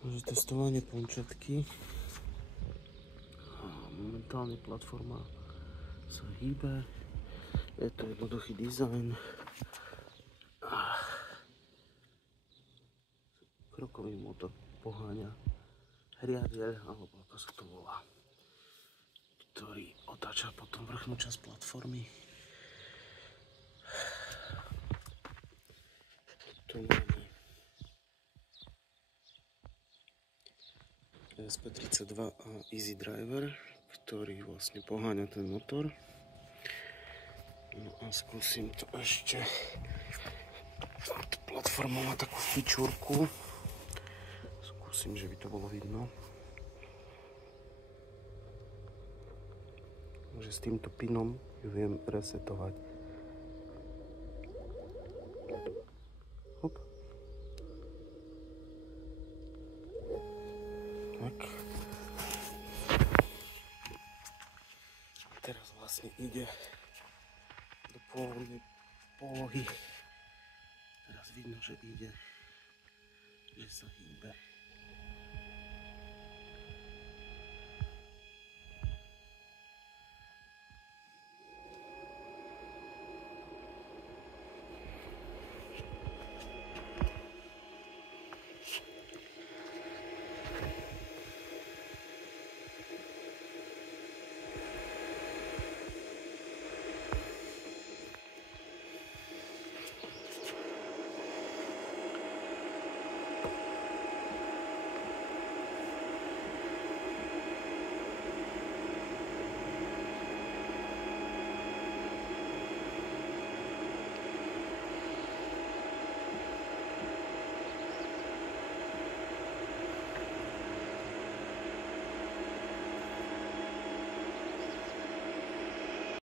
Takže testovanie pončatky. Momentálne platforma sa hýbe. Je to jednoduchý dizajn. Krokový motor poháňa riadeľ, alebo ako sa to volá, ktorý otáča potom vrchnú časť platformy. Tu máme ESP32 a Easy Driver, ktorý vlastne poháňa ten motor. No a skúsim to ešte. Tá platforma má takú fičúrku. Skúsim, že by to bolo vidno. Že s týmto pinom ju viem resetovať. Hop. Tak. Teraz vlastne ide do pôvodnej polohy. Teraz vidno, že ide, že sa hýbe.